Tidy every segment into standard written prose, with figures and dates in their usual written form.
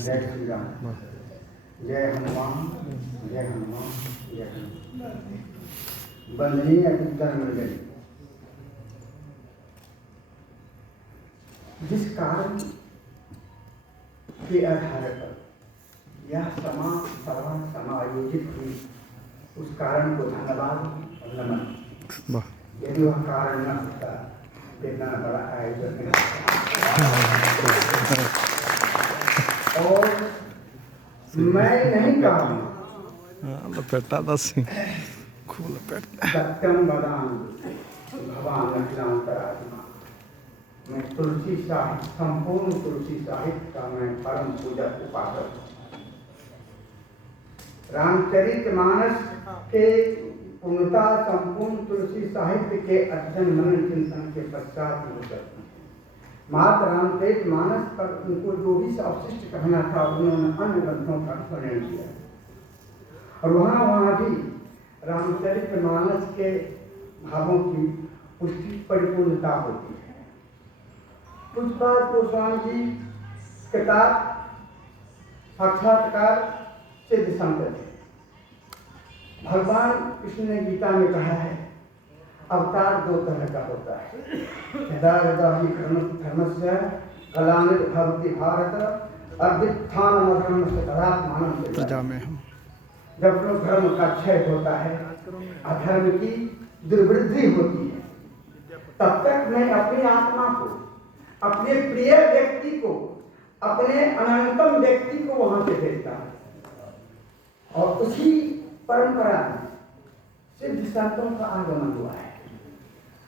जय श्री राम। जय हनुमान जय हनुमान जय हनुमान। बंधनीय अभिज्ञान मंडली, जिस कारण के आधार पर यह सभा समायोजित हुई, उस कारण को धन्यवाद और नमन। यदि वह कारण न होता इतना बड़ा आयोजन और मैं नहीं कहूँ सत्यम वदामि भवान अखिलांतरात्मा। मैं तुलसी साहित्य, संपूर्ण तुलसी साहित्य का मैं परम पूजक उपासक हूँ। रामचरितमानस के पूर्णता संपूर्ण तुलसी साहित्य के अध्ययन मनन चिंतन के पश्चात मुझे मात्र रामचरितमानस पर उनको जो भी अवशिष्ट कहना था उन्होंने अन्य ग्रंथों का वर्णन किया और वहाँ भी रामचरितमानस के भावों की उसकी परिपूर्णता होती है। पुष्पराज गोस्वामी जी किताब साक्षात्कार सिद्ध संत थे। भगवान कृष्ण ने गीता में कहा है अवतार दो तरह का होता है। यदा यदा ही धर्मस्य कलानित भवति भारत अभ्युत्थान अधर्म से तदात्मानं प्रजा में हम। जब धर्म का क्षय होता है, अधर्म की दुर्वृद्धि होती है, तब तक मैं अपनी आत्मा को, अपने प्रिय व्यक्ति को, अपने अनंतम व्यक्ति को वहां से भेजता हूं और उसी परंपरा में सिद्ध संतों का आगमन हुआ है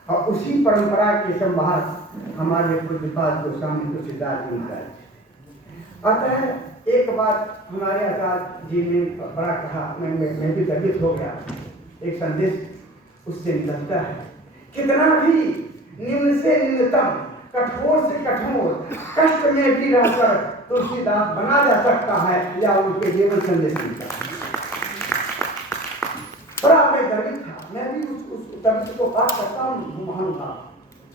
और उसी परंपरा के संभाग हमारे पूज्यपाद गोस्वामी तुलसीदास जी महाराज। अतः एक बात हमारे आचार्य जी ने बड़ा कहा, मैं भी गर्वित हो गया। एक संदेश उससे निकलता है, कितना भी निम्न से निम्नतम, कठोर से कठोर कष्ट में भी रहकर तुलसीदास बना जा सकता है, या उनके जीवन संदेश मिलता है। बड़ा मैं गर्वित था। मैं भी उस दर्श को बात करता हूँ, महान था।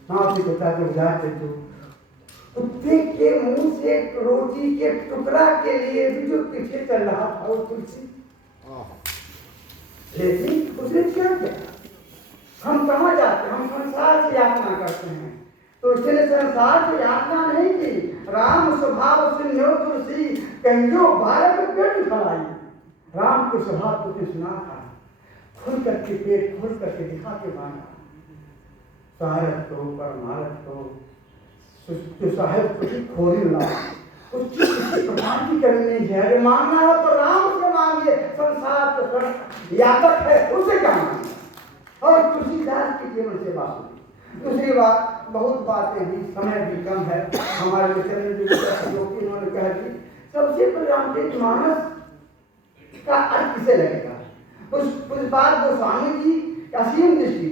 माँ से कहता जो जाते तो कुत्ते के मुंह से रोटी के टुकड़ा के लिए भी जो पीछे चल रहा था वो तुलसी, लेकिन उसने क्या किया? हम कहाँ जाते? हम संसार से यातना करते हैं, तो उसने संसार से यातना नहीं की। राम स्वभाव से न्यो तुलसी कहियो भारत में पेट फलाई। राम के स्वभाव को सुना था, खुल करके पेट खोल करके दिखा के माना। सारत को परमारत को जो साहेब कुछ खोरी ला, कुछ किसी प्रकार की करनी नहीं है। मांगना हो तो राम से मांगिए, संसार तो यातक है, उसे क्या मांगे। और तुलसीदास की जीवन से बात हुई। दूसरी बात, बहुत बातें भी, समय भी कम है हमारे जो कि उन्होंने कहा कि सबसे पहले रामचरितमानस का अर्थ किसे लगेगा। उस बात गोस्वामी जी असीम दृष्टि थी,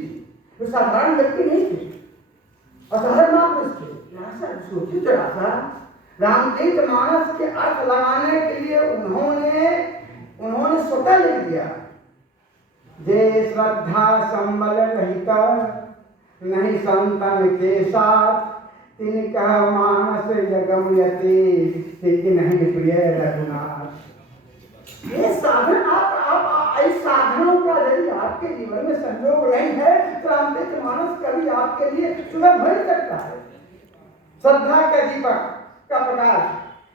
वो साधारण व्यक्ति नहीं थे, असाधारण महापुरुष थे। सोचिए जरा सा, रामचरितमानस के अर्थ लगाने के लिए उन्होंने स्वतः लिख दिया, जे श्रद्धा संबल रहित नहीं संतन के साथ, तिनका मानस जगम यति नहीं प्रिय रघुनाथ। ये साधन आप इस साधनों का यदि आपके जीवन में संयोग नहीं है तो रामचरितमानस कभी आपके लिए सुलभ हो नहीं सकता है। श्रद्धा का दीपक का प्रकाश,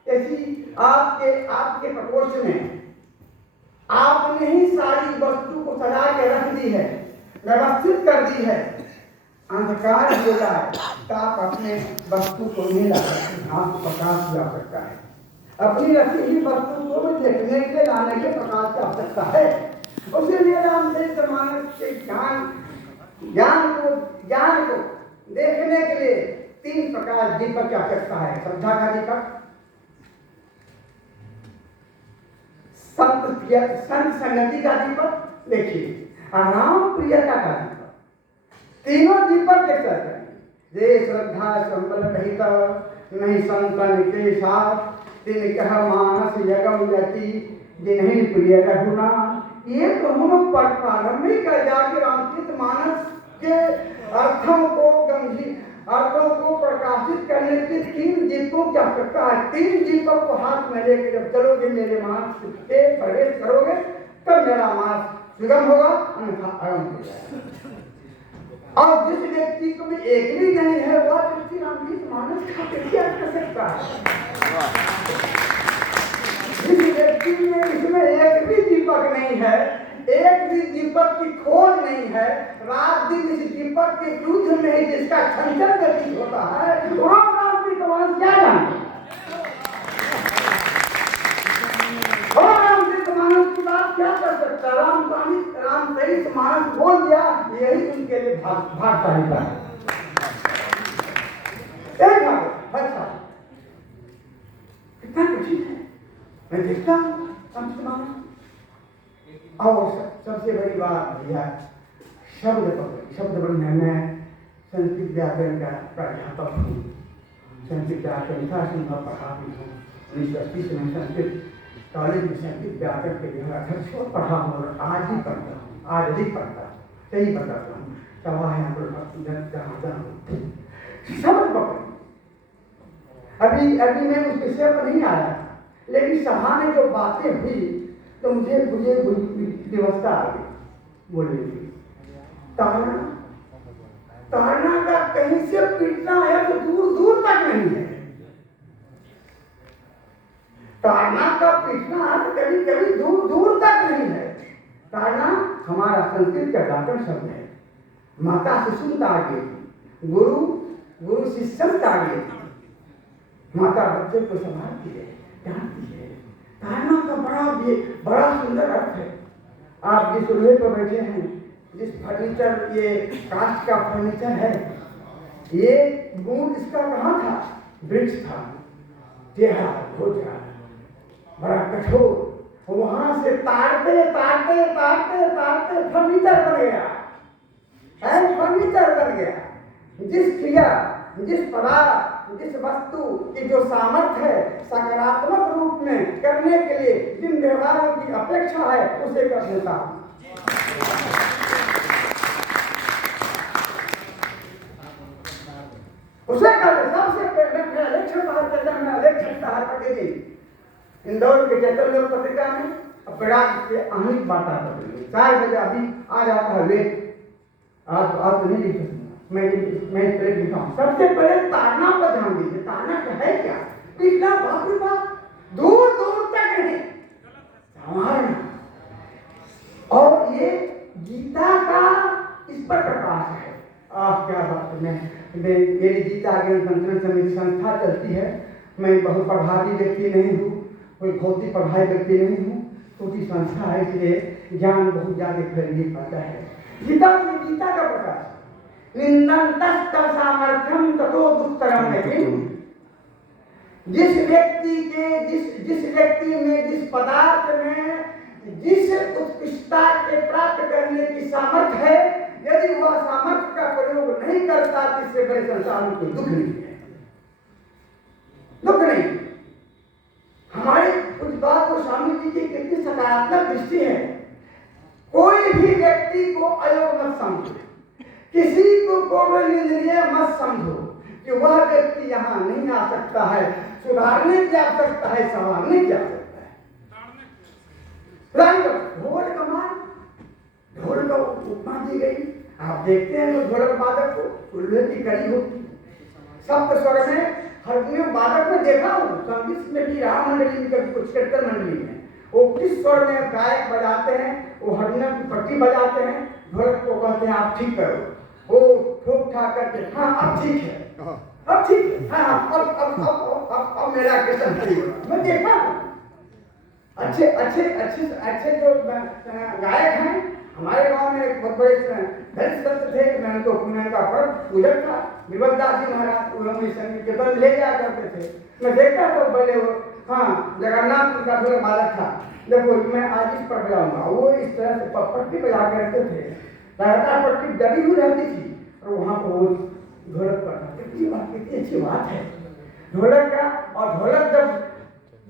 ऐसी आपके प्रकोष्ठ में आपने ही सारी वस्तु को सजा के रख दी है, व्यवस्थित कर दी है। अंधकार हो जाए तो आप अपने वस्तु को नहीं ला सकते, आपको प्रकाश ला सकता है। अपनी रखी हुई वस्तु को भी देखने के लाने के प्रकाश की आवश्यकता है। उसी लिए रामचरितमानस के ज्ञान को देखने के लिए 3 प्रकार दीपक की आवश्यकता है। श्रद्धा का दीपक, संत संगति का दीपक, देखिए राम प्रियता का दीपक। तीनों दीपक एक साथ हैं। जे श्रद्धा संबल रहित नहीं संतन के साथ, तिनकह मानस यगम यति जिन्हीं प्रिय रघुनाथ। ये तो हम प्रारंभिक जाके रामचरितमानस के अर्थों को अर्थों को प्रकाशित करने के 3 दीपकों की आवश्यकता है। 3 दीपक को हाथ में लेकर जब चलोगे मेरे मांस पे प्रवेश करोगे तब मेरा मांस सुगम होगा, अन्यथा अगम हो जाएगा। और जिस व्यक्ति को भी एक भी नहीं है वह व्यक्ति रामकृष्ण मानस का क्या कर सकता है? जिस व्यक्ति में इसमें एक भी दीपक नहीं है, एक भी दीपक की खोज नहीं है, रात दिन इस दीपक के विरुद्ध में ही जिसका छंचल व्यतीत होता है, राम की कमान क्या जानते हैं? और राम की कमान की बात क्या कर सकता है? राम सही मानस बोल दिया, यही उनके लिए भागशाली है। अच्छा कितना कठिन है, मैं देखता हूँ और सबसे बड़ी बात भैया शब्द बढ़ने में संस्कृत व्याकरण का प्राध्यापक हूँ, संस्कृत व्याकरण का संभव पढ़ाती हूँ। 1980 में संस्कृत कॉलेज में संस्कृत व्याकरण के लिए अध्यक्ष को पढ़ा हूँ और आज भी पढ़ता हूँ, आज भी पढ़ता हूँ, सही बताता हूँ। सभा यहाँ पर शब्द पकड़ अभी मैं उस विषय पर नहीं आया, लेकिन सभा में जो बातें हुई तो मुझे व्यवस्था आ गई बोलने की। ताड़ना का कहीं से पीटना है तो दूर दूर तक नहीं है। ताड़ना का पीटना है तो कभी कभी दूर दूर तक नहीं है। ताड़ना हमारा संस्कृत का व्याकरण शब्द है। माता शिशु ताड़े, गुरु शिष्य ताड़े। माता बच्चे को संभालती है, डांटती है। ताड़ना का बड़ा सुंदर अर्थ है। आप जिस लोहे पर बैठे हैं, जिस फर्नीचर, ये कांच का फर्नीचर है, ये गुण इसका कहाँ था? वृक्ष था, टेढ़ा खोजा, बड़ा कठोर। वहां से ताड़ते ताड़ते ताड़ते ताड़ते फर्नीचर बन गया, फर्नीचर बन गया। जिस क्रिया, जिस पदार्थ, जिस वस्तु की जो सामर्थ्य है सकारात्मक रूप में करने के लिए जिन व्यवहारों की अपेक्षा है उसे कर देता हूं। उसे कर सबसे पहले इलेक्शन प्रतिदिन इंदौर के चैतन्य लोक पत्रिका में अपराध के अनेक बात 4 बजे अभी आ जाता है लेट, आज नहीं लिख सकता मैं पहले लिखा हूँ। सबसे पहले ताड़ना पर ध्यान दीजिए। ताड़ना है क्या? पिछला बाप रे बाप, दूर दूर तक नहीं संभालना। और ये गीता का इस पर प्रकाश है। क्या बात है। मेरी गीता ज्ञान संरक्षण समिति संस्था चलती है। मैं बहुत प्रभावी व्यक्ति नहीं हूँ, कोई भौतिक प्रभावी व्यक्ति नहीं हूँ, छोटी संस्था है, इसलिए ज्ञान बहुत ज्यादा फैल नहीं पाता है। गीता का प्रकाश निंदन्तस्त सामर्थ्यम ततो दुष्करम लेकिन जिस व्यक्ति में, जिस पदार्थ में, जिस उत्कृष्टता के प्राप्त करने की सामर्थ्य है, यदि वह सामर्थ्य का प्रयोग नहीं करता तो इससे बड़े संसार में कोई दुख नहीं है। दुख नहीं। हमारे कुछ बात को स्वामी जी की कितनी सकारात्मक दृष्टि है। कोई भी व्यक्ति को अयोग्य मत समझो, किसी को निंदनीय मत समझो कि वह व्यक्ति यहाँ नहीं आ सकता है। सुधारने की आवश्यकता है, संभालने की आवश्यकता है। ढोल का उपमा दी गई। आप देखते हैं तो ढोलक वादक को लोहे की कड़ी होती, सप्त स्वर में हारमोनियम वादक में देखा हूँ। संगीत में भी राम मंडली में, कभी कुछ कीर्तन मंडली में, वो किस स्वर में गायक बजाते हैं, वो हारमोनियम की पट्टी बजाते हैं, ढोलक को कहते हैं आप ठीक करो, वो ठोक ठाक करके हाँ अब ठीक है, अब ठीक है, हाँ अब मेरा कीर्तन सही होगा। मैं देखा अच्छे जो गायक हैं। हमारे गांव में एक बहुत बड़े दलित संत थे, मैं उनका पूजक था, विबलदास जी महाराज, उन्होंने संगीत कीर्तन ले जाया करते थे। मैं देखता था पहले वो, हाँ जगन्नाथ उनका ढोलक वादक था। देखो मैं आज इस पर बजाऊंगा, वो इस तरह से पट्टी बजा करते थे, लगातार पट्टी दबी हुई रहती थी और वहाँ पर वो ढोलक पर कितनी अच्छी बात है ढोलक का। और ढोलक जब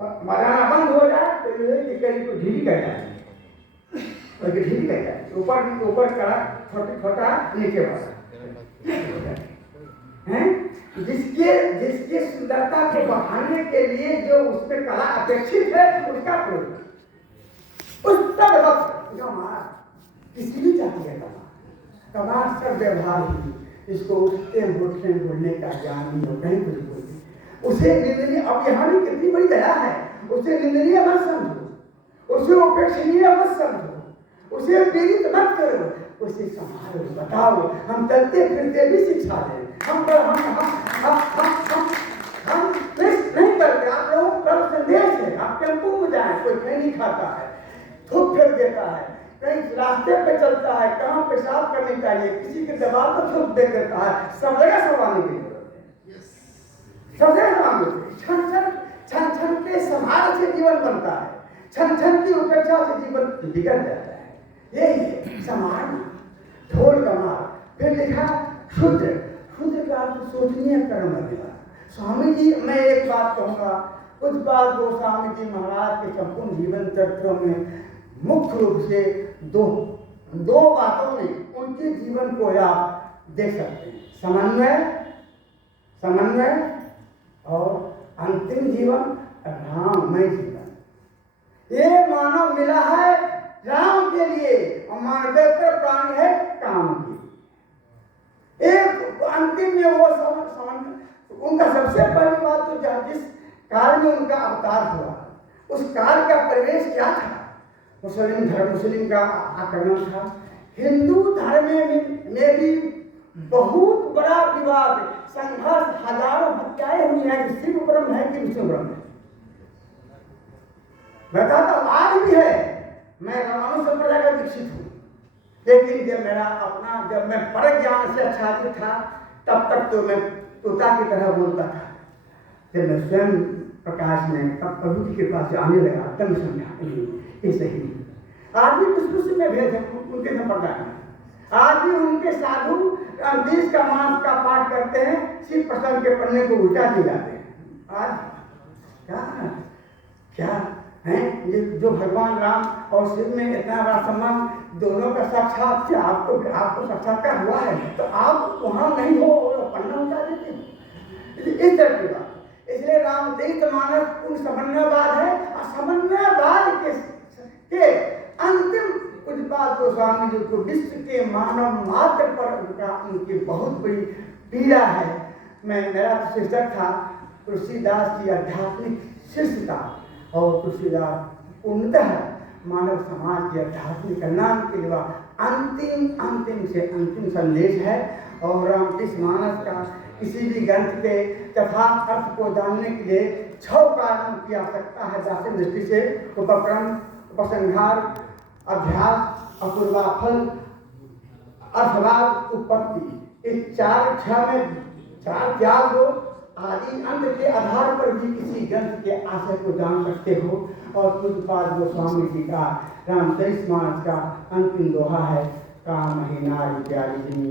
बजाना बंद हो जाए तो ये कहीं को ढीली कर जाती है, ढीली कर जाती है, ऊपर कड़ा छोटा नीचे वाला हैं, जिसके सुंदरता को बढ़ाने के लिए जो उसमें कला अपेक्षित है उसका प्रयोग। उस तक वक्त जो हमारा किसी भी जाति का कमार सब व्यवहार ही, इसको उठते बैठने बोलने का ज्ञान नहीं हो, कहीं कुछ बोलते उसे निंदनीय। अब यहाँ भी कितनी बड़ी दया है, उसे निंदनीय मत समझो, उसे उपेक्षणीय मत समझो, उसे पीड़ित मत करो, उसे संभालो, बताओ। हम चलते फिरते भी शिक्षा दें, हम नहीं करते। आप लोगों का संदेश है, आप टेम्पो में जाए, कोई खैनी खाता है, थूक फेंक देता है, कहीं रास्ते पे चलता है, कहाँ पेशाब करने चाहिए, किसी के दबाव पर थूक दे देता है, सब जगह संभालने की जरूरत है, सब जगह संभालने की। क्षण क्षण के संहार से जीवन बनता है, क्षण क्षण की उपेक्षा से जीवन बिगड़ जाता है। यही है संभालना, ढोल कमार। फिर लिखा शुद्र, शुद्र का अर्थ सोचनीय कर्म है। स्वामी जी, मैं एक बात कहूँगा, कुछ बात गोस्वामी जी महाराज के संपूर्ण जीवन चरित्रों में मुख्य रूप से दो बातों में उनके जीवन को आप देख सकते हैं, समन्वय और अंतिम जीवन राममय जीवन। ये मानव मिला है राम के लिए और मानवेतर प्राणी है काम की। एक अंतिम में वो उनका सबसे पहली बात तो जिस काल में उनका अवतार हुआ, उस काल का परिवेश क्या था? मुस्लिम का आक्रमण था। हिंदू धर्म में भी बहुत बड़ा विवाद, संघर्ष, हजारों हत्याएं हुई हैं कि शिव ब्रह्म है कि विष्णु ब्रह्म है। बताता हूँ आज भी है। मैं रामानुज संप्रदाय का दीक्षित हूँ, लेकिन जब मैं पर ज्ञान से आच्छादित था तब तक तो मैं तोता की तरह बोलता था। जब मैं स्वयं प्रकाश में प्रभु की कृपा से आने लगा तब समझा ये सही नहीं। आज भी कुछ में भेद है उनके संप्रदाय में, आज भी उनके साधु 20 का मास का पाठ करते हैं, शिव प्रसंग के पन्ने को उल्टा दिए जाते हैं। आज क्या है ये जो भगवान राम और शिव में इतना बड़ा संबंध, दोनों का साक्षात से आपको साक्षात्कार हुआ है, तो आप वहां नहीं हो और पन्ना उठा देते हो। इस तरह की बात, इसलिए रामचरित मानस पूर्ण समन्वयवाद है। और समन्वयवाद के अंतिम कुछ बात गोस्वामी जी को विश्व के मानव मात्र पर उनकी बहुत बड़ी पीड़ा है। मेरा शीर्षक था तुलसीदास की आध्यात्मिक शिष्यता, और तुलसीदास पूर्णतः मानव समाज के आध्यात्मिक कल्याण के लिए अंतिम से अंतिम संदेश है। और रामचरित मानस का किसी भी ग्रंथ के यथार्थ अर्थ को जानने के लिए 6 कारणों की आवश्यकता है। दार्शनिक दृष्टि से उपक्रम, उपसंहार, अभ्यास, अपूर्वाफल, अर्थवाद, उत्पत्ति। इस 4 में 4 त्याग हो, आदि अंत के आधार पर भी किसी ग्रंथ के आशय को जान सकते हो। और पूज्यपाद गोस्वामी जी का रामचरित मानस का अंतिम दोहा है, काम ही नारी प्यारी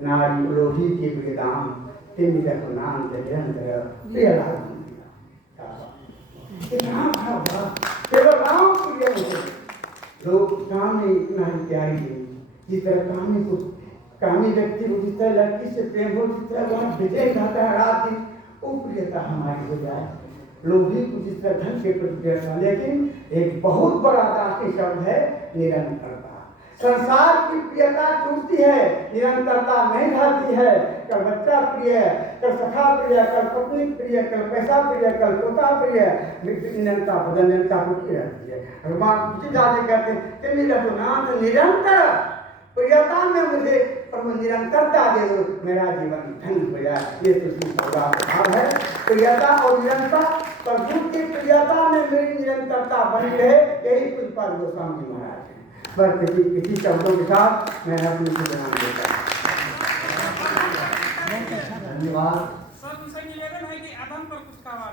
नारी लोही के प्रियदाम तिम रघुनाम निरंतर प्रिय केवल राम प्रिय लोग कामी इतना ही प्यारी है। जिस तरह कामी व्यक्ति को जिस तरह लड़की से प्रेम हो, जिस तरह वहाँ विजय जाता है रात दिन, वो प्रियता हमारी हो जाए। लोभी को जिस तरह धन के प्रति प्रियता, लेकिन एक बहुत बड़ा दार्शनिक शब्द है निरंतरता। संसार की प्रियता टूटती है, निरंतरता नहीं रहती है। कल बच्चा प्रिय, कल सखा प्रिय, कल पत्नी प्रिय, कल पैसा प्रिय, कल पोता प्रिय, निरंतरता बदलता टूटती रहती है। भगवान कुछ जाते कहते हैं निरंतर प्रियता में मुझे प्रभु निरंतरता दे दो, मेरा जीवन धन्य हो जाए। ये तुलसी का भाव है। प्रियता और निरंतरता, प्रभु की प्रियता में मेरी निरंतरता बनी रहे, यही पूज्यपाद गोस्वामी महाराज है। बस किसी शब्दों के साथ मैं अपनी बना देता हूँ। धन्यवाद। सर, निवेदन है कि अदम पर कुछ कहा